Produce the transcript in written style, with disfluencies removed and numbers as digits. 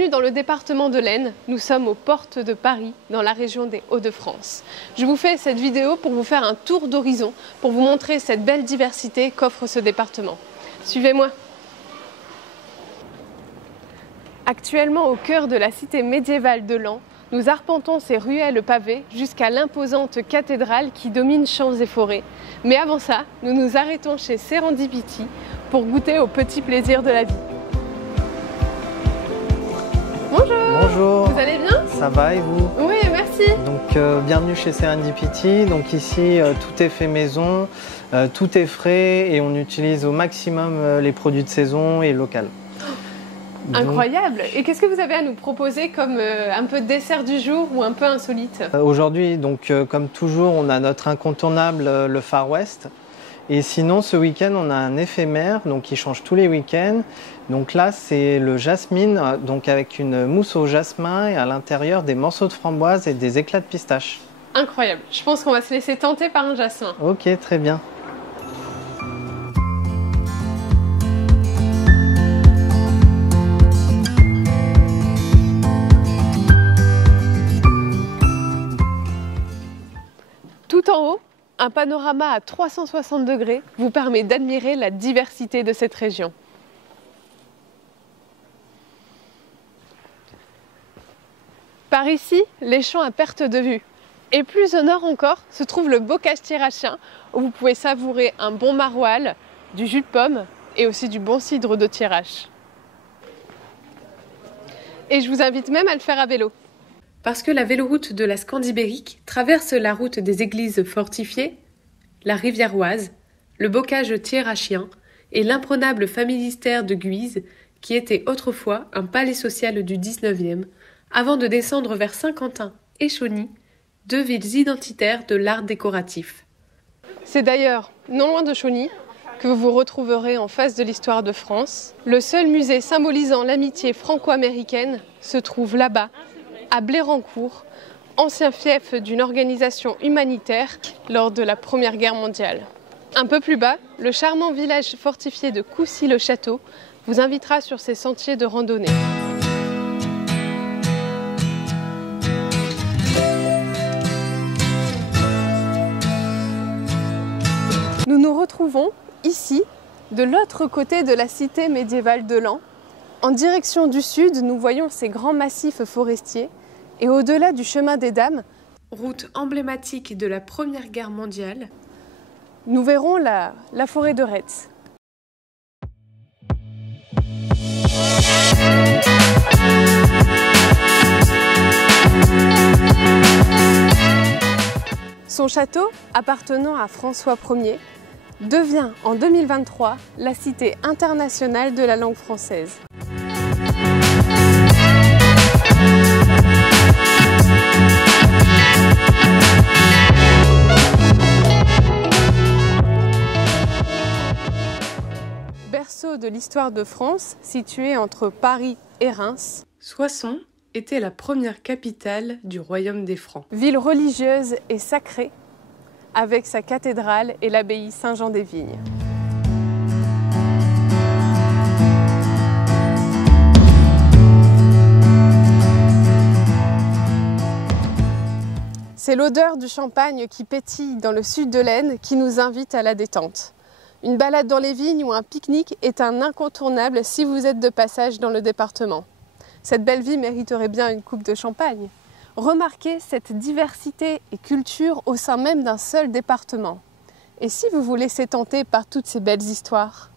Bienvenue dans le département de l'Aisne. Nous sommes aux portes de Paris, dans la région des Hauts-de-France. Je vous fais cette vidéo pour vous faire un tour d'horizon, pour vous montrer cette belle diversité qu'offre ce département. Suivez-moi. Actuellement au cœur de la cité médiévale de Laon, nous arpentons ces ruelles pavées jusqu'à l'imposante cathédrale qui domine champs et forêts. Mais avant ça, nous nous arrêtons chez Serendipity pour goûter aux petits plaisirs de la vie. Bonjour. Bonjour. Vous allez bien? Ça va et vous? Oui, merci. Donc bienvenue chez Serendipity. Donc ici tout est fait maison, tout est frais et on utilise au maximum les produits de saison et local. Incroyable. Et qu'est-ce que vous avez à nous proposer comme un peu dessert du jour ou un peu insolite? Aujourd'hui, donc comme toujours, on a notre incontournable, le Far West. Et sinon, ce week-end, on a un éphémère, donc qui change tous les week-ends. Donc là, c'est le jasmine, donc avec une mousse au jasmin et à l'intérieur des morceaux de framboise et des éclats de pistache. Incroyable. Je pense qu'on va se laisser tenter par un jasmin. Ok, très bien. Tout en haut, un panorama à 360 degrés vous permet d'admirer la diversité de cette région. Par ici, les champs à perte de vue. Et plus au nord encore, se trouve le bocage thiéracheien, où vous pouvez savourer un bon maroilles, du jus de pomme et aussi du bon cidre de Thiérache. Et je vous invite même à le faire à vélo. Parce que la véloroute de la Scandibérique traverse la route des églises fortifiées, la rivière Oise, le bocage thiérachien et l'imprenable familistère de Guise, qui était autrefois un palais social du XIXe, avant de descendre vers Saint-Quentin et Chauny, deux villes identitaires de l'art décoratif. C'est d'ailleurs non loin de Chauny que vous vous retrouverez en face de l'histoire de France. Le seul musée symbolisant l'amitié franco-américaine se trouve là-bas, à Blérancourt, ancien fief d'une organisation humanitaire lors de la Première Guerre mondiale. Un peu plus bas, le charmant village fortifié de Coucy-le-Château vous invitera sur ses sentiers de randonnée. Nous nous retrouvons ici, de l'autre côté de la cité médiévale de Laon. En direction du sud, nous voyons ces grands massifs forestiers et au-delà du chemin des Dames, route emblématique de la Première Guerre mondiale, nous verrons la forêt de Retz. Son château, appartenant à François Ier, devient en 2023 la cité internationale de la langue française. Berceau de l'histoire de France, situé entre Paris et Reims, Soissons était la première capitale du royaume des Francs. Ville religieuse et sacrée, avec sa cathédrale et l'abbaye Saint-Jean-des-Vignes. C'est l'odeur du champagne qui pétille dans le sud de l'Aisne qui nous invite à la détente. Une balade dans les vignes ou un pique-nique est un incontournable si vous êtes de passage dans le département. Cette belle vie mériterait bien une coupe de champagne. Remarquez cette diversité et culture au sein même d'un seul département. Et si vous vous laissez tenter par toutes ces belles histoires ?